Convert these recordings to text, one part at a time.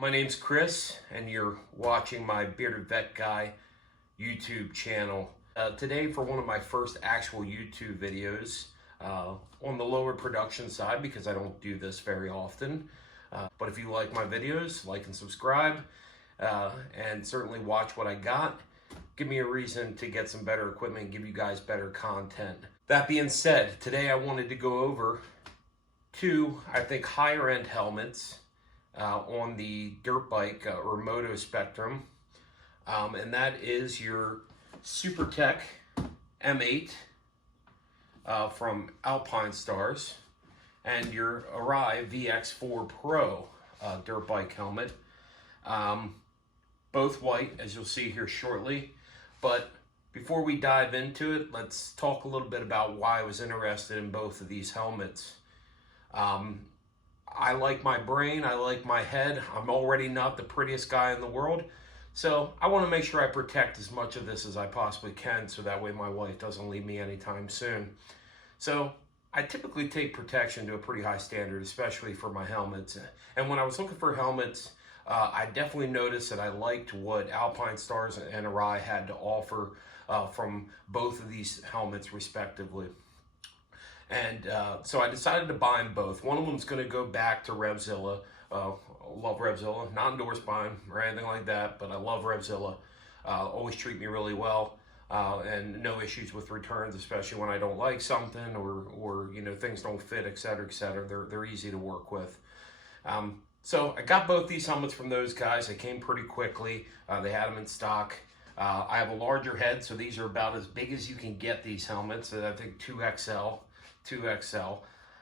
my name's Chris, and you're watching my Bearded Vet Guy YouTube channel. Today, for one of my first actual YouTube videos, on the lower production side, because I don't do this very often. But if you like my videos, like and subscribe, and certainly watch what I got. Give me a reason to get some better equipment and give you guys better content. That being said, today I wanted to go over two, I think, higher end helmets on the dirt bike or moto spectrum. And that is your Supertech M10 from Alpinestars and your Arai VX4 Pro dirt bike helmet. Both white, as you'll see here shortly. But before we dive into it, let's talk a little bit about why I was interested in both of these helmets. I like my brain, I like my head. I'm already not the prettiest guy in the world, so I want to make sure I protect as much of this as I possibly can, so that way my wife doesn't leave me anytime soon. So I typically take protection to a pretty high standard, especially for my helmets. And when I was looking for helmets, I definitely noticed that I liked what Alpinestars and Arai had to offer from both of these helmets respectively. And so I decided to buy them both. One of them is going to go back to Revzilla. Love Revzilla, not endorsed by them or anything like that, but I love Revzilla. Always treat me really well, and no issues with returns, especially when I don't like something or you know, things don't fit, etc., etc. They're easy to work with. So I got both these helmets from those guys. They came pretty quickly. They had them in stock. I have a larger head, so these are about as big as you can get these helmets. I think 2XL.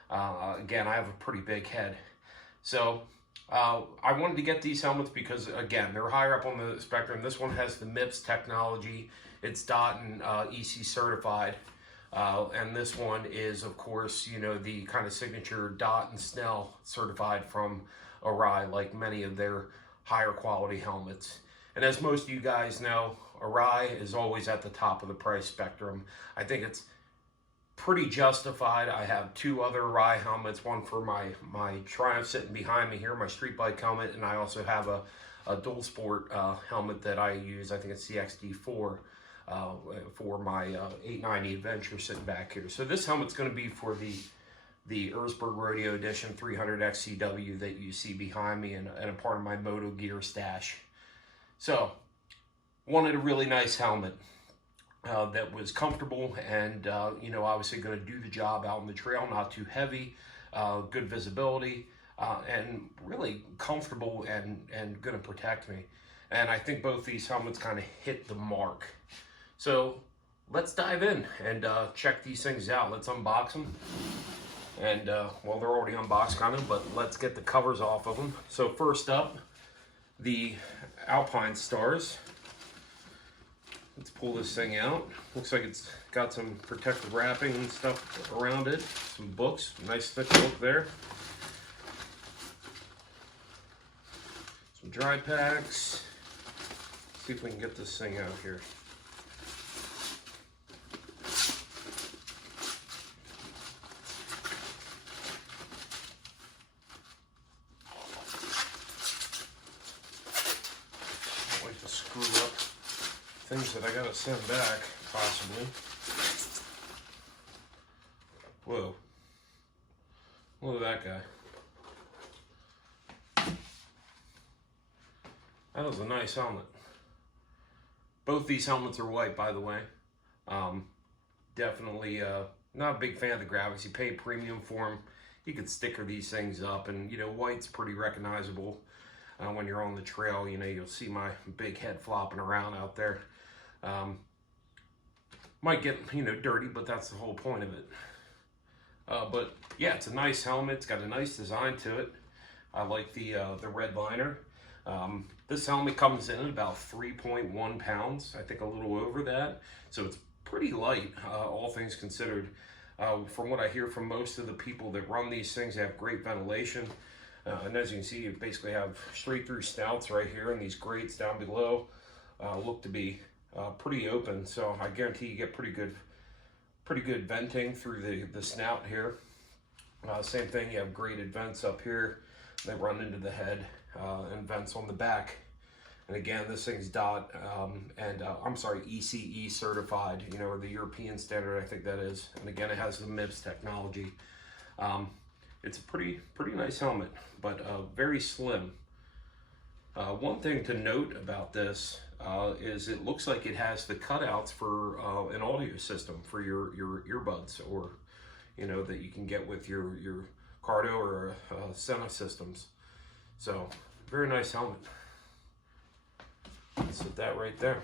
Again, I have a pretty big head. So I wanted to get these helmets because, again, they're higher up on the spectrum. This one has the MIPS technology. It's DOT and EC certified. And this one is, of course, you know, the kind of signature DOT and Snell certified from Arai, like many of their higher quality helmets. And as most of you guys know, Arai is always at the top of the price spectrum. I think it's pretty justified. I have two other Arai helmets, one for my Triumph sitting behind me here, my street bike helmet, and I also have a dual sport helmet that I use. I think it's the XD4 for my 890 Adventure sitting back here. So this helmet's going to be for the Erzberg Rodeo Edition 300 XCW that you see behind me, and a part of my moto gear stash. So wanted a really nice helmet that was comfortable and you know, obviously going to do the job out on the trail, not too heavy, good visibility, and really comfortable and going to protect me. And I think both these helmets kind of hit the mark. So let's dive in and check these things out. Let's unbox them. And well, they're already unboxed kind of, but let's get the covers off of them. So first up, the Alpinestars. Let's pull this thing out. Looks like it's got some protective wrapping and stuff around it. Some books, nice thick book there. Some dry packs. Let's see if we can get this thing out here. I like to screw up things that I gotta send back, possibly. Whoa. Look at that guy. That was a nice helmet. Both these helmets are white, by the way. Definitely not a big fan of the graphics. You pay premium for them. You could sticker these things up, and you know, white's pretty recognizable when you're on the trail. You know, you'll see my big head flopping around out there. Might get, you know, dirty, but that's the whole point of it. But yeah, it's a nice helmet. It's got a nice design to it. I like the red liner. This helmet comes in at about 3.1 pounds. I think a little over that. So it's pretty light, all things considered. From what I hear from most of the people that run these things, they have great ventilation. And as you can see, you basically have straight through snouts right here, and these grates down below look to be pretty open. So I guarantee you get pretty good venting through the snout here. Same thing, you have graded vents up here that run into the head. and vents on the back. And again, this thing's ECE certified, you know, or the European standard, I think that is. And again, it has the MIPS technology. It's a pretty nice helmet, but very slim. One thing to note about this is it looks like it has the cutouts for an audio system for your earbuds, or you know, that you can get with your Cardo or Sena systems. So very nice helmet. Let's put that right there.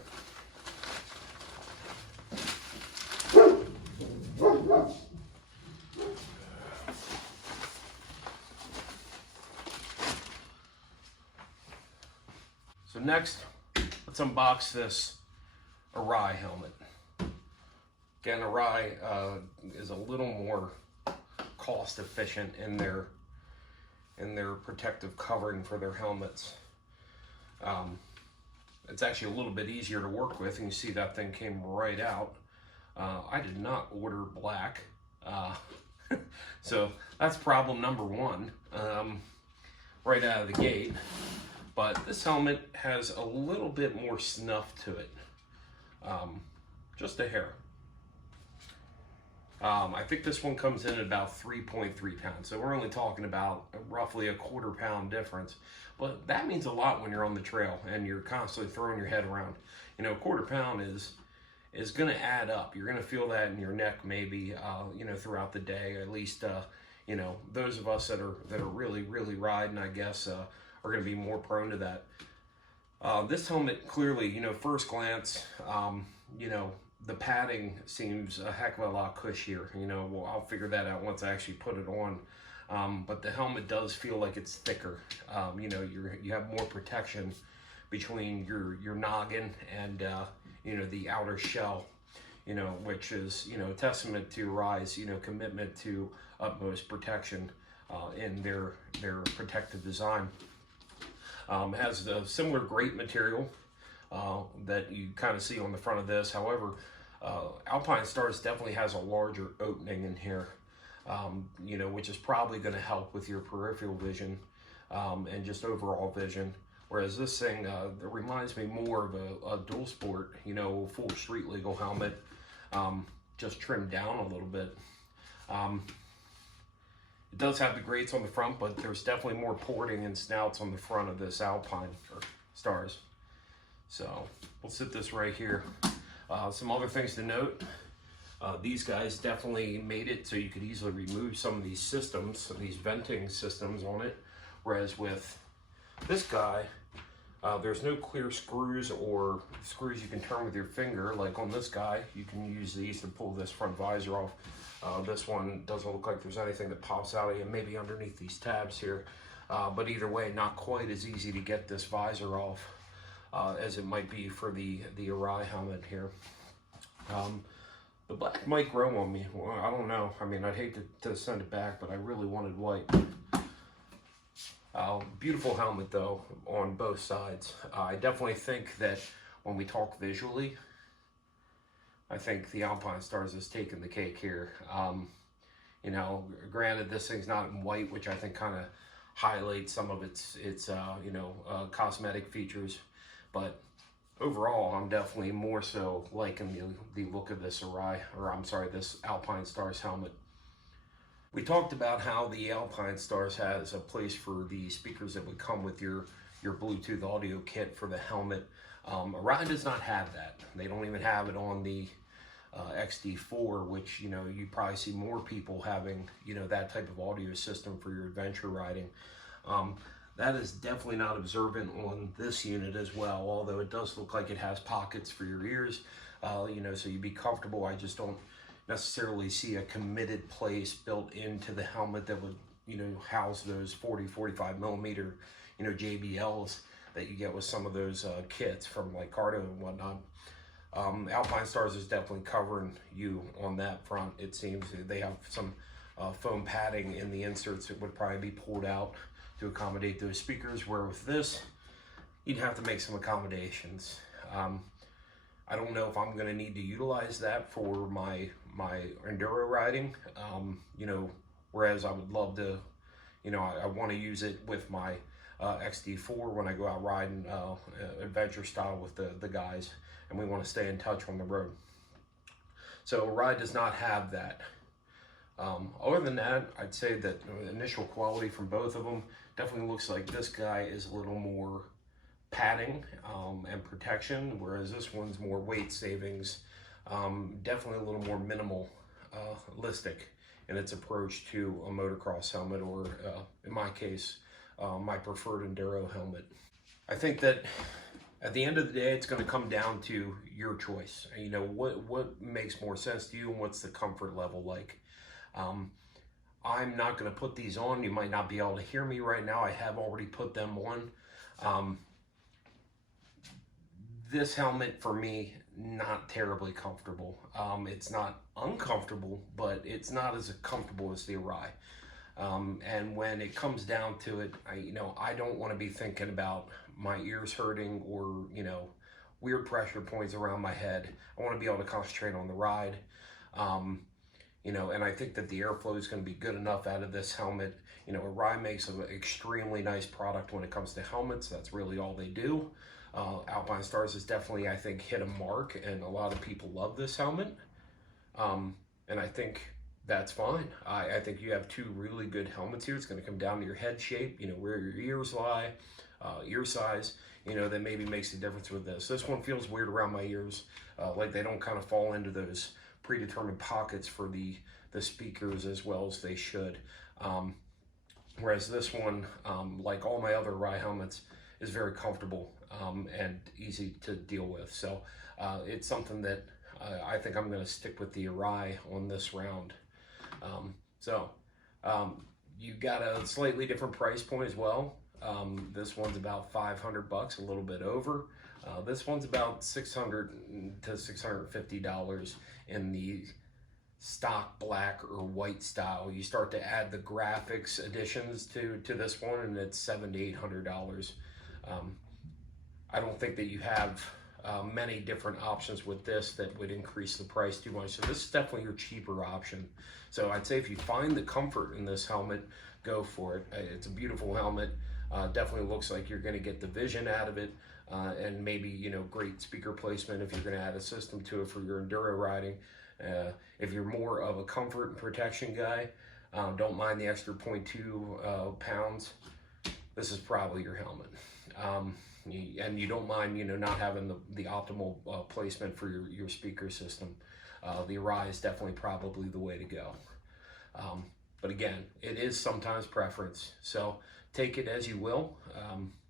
So next, let's unbox this Arai helmet. Again, Arai is a little more cost efficient in their protective covering for their helmets. It's actually a little bit easier to work with, and you see that thing came right out. I did not order black, so that's problem number one, right out of the gate. But this helmet has a little bit more snuff to it, just a hair. I think this one comes in at about 3.3 pounds, so we're only talking about roughly a quarter pound difference. But that means a lot when you're on the trail and you're constantly throwing your head around. You know, a quarter pound is going to add up. You're going to feel that in your neck, maybe, you know, throughout the day. At least, you know, those of us that are really riding, I guess, are going to be more prone to that. This helmet, clearly, you know, first glance, you know, the padding seems a heck of a lot cushier. You know, well, I'll figure that out once I actually put it on. But the helmet does feel like it's thicker. You know, you have more protection between your noggin and you know, the outer shell. You know, which is, you know, a testament to Arai's, you know, commitment to utmost protection in their protective design. It has a similar grate material that you kind of see on the front of this. However, Alpinestars definitely has a larger opening in here, you know, which is probably going to help with your peripheral vision and just overall vision. Whereas this thing it reminds me more of a dual sport, you know, full street legal helmet, just trimmed down a little bit. It does have the grates on the front, but there's definitely more porting and snouts on the front of this Alpinestars. So we'll sit this right here. Some other things to note. These guys definitely made it so you could easily remove some of these systems, these venting systems on it. Whereas with this guy, there's no clear screws or screws you can turn with your finger. Like on this guy, you can use these to pull this front visor off. This one doesn't look like there's anything that pops out of you, maybe underneath these tabs here. But either way, not quite as easy to get this visor off as it might be for the Arai helmet here. The black might grow on me. Well, I don't know. I mean, I'd hate to send it back, but I really wanted white. Beautiful helmet though on both sides. I definitely think that when we talk visually, I think the Alpinestars has taken the cake here. You know, granted this thing's not in white, which I think kind of highlights some of its you know, cosmetic features, but overall, I'm definitely more so liking the look of this Arai, or I'm sorry, this Alpinestars helmet. We talked about how the Alpinestars has a place for the speakers that would come with your Bluetooth audio kit for the helmet. Arai does not have that. They don't even have it on the XD4, which, you know, you probably see more people having, you know, that type of audio system for your adventure riding. That is definitely not observant on this unit as well, although it does look like it has pockets for your ears, you know, so you'd be comfortable. I just don't necessarily see a committed place built into the helmet that would, you know, house those 45 millimeter, you know, JBLs that you get with some of those kits from like Cardo and whatnot. Alpinestars is definitely covering you on that front. It seems they have some foam padding in the inserts that would probably be pulled out to accommodate those speakers, where with this, you'd have to make some accommodations. I don't know if I'm going to need to utilize that for my enduro riding, you know, whereas I would love to, you know, I want to use it with my XD4 when I go out riding adventure style with the guys, and we want to stay in touch on the road. So Arai does not have that. Other than that, I'd say that the initial quality from both of them definitely looks like this guy is a little more padding and protection, whereas this one's more weight savings, definitely a little more minimalistic in its approach to a motocross helmet, or in my case, my preferred enduro helmet. I think that at the end of the day, it's going to come down to your choice. You know, what makes more sense to you, and what's the comfort level like. I'm not going to put these on. You might not be able to hear me right now. I have already put them on. This helmet for me, not terribly comfortable. It's not uncomfortable, but it's not as comfortable as the Arai. And when it comes down to it, I don't want to be thinking about my ears hurting or, weird pressure points around my head. I want to be able to concentrate on the ride. And I think that the airflow is going to be good enough out of this helmet. Arai makes an extremely nice product when it comes to helmets. That's really all they do. Alpinestars has definitely, I think, hit a mark, and a lot of people love this helmet. And I think that's fine. I think you have two really good helmets here. It's going to come down to your head shape, where your ears lie, ear size, that maybe makes a difference with this. This one feels weird around my ears, like they don't kind of fall into those predetermined pockets for the speakers as well as they should. Whereas this one, like all my other Arai helmets, is very comfortable and easy to deal with. So it's something that I think I'm going to stick with the Arai on this round. You got a slightly different price point as well. This one's about $500, a little bit over. This one's about $600 to $650 in the stock black or white style. You start to add the graphics additions to this one, and it's $700 to $800. I don't think that you have many different options with this that would increase the price too much. So this is definitely your cheaper option. So I'd say if you find the comfort in this helmet, go for it. It's a beautiful helmet. Definitely looks like you're going to get the vision out of it, and maybe great speaker placement if you're going to add a system to it for your enduro riding. If you're more of a comfort and protection guy, don't mind the extra 0.2 pounds, this is probably your helmet. And you don't mind not having the optimal placement for your speaker system. The Arai is definitely probably the way to go. But again, it is sometimes preference, so take it as you will.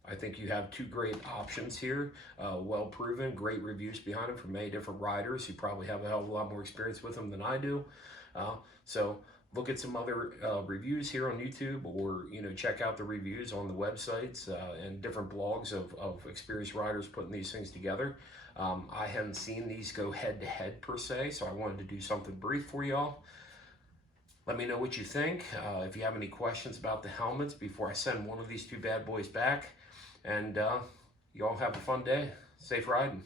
I think you have two great options here, well proven, great reviews behind them from many different riders who probably have a hell of a lot more experience with them than I do. So look at some other reviews here on YouTube, or check out the reviews on the websites and different blogs of experienced riders putting these things together. I haven't seen these go head to head per se, so I wanted to do something brief for y'all. Let me know what you think. If you have any questions about the helmets before I send one of these two bad boys back. And y'all have a fun day. Safe riding.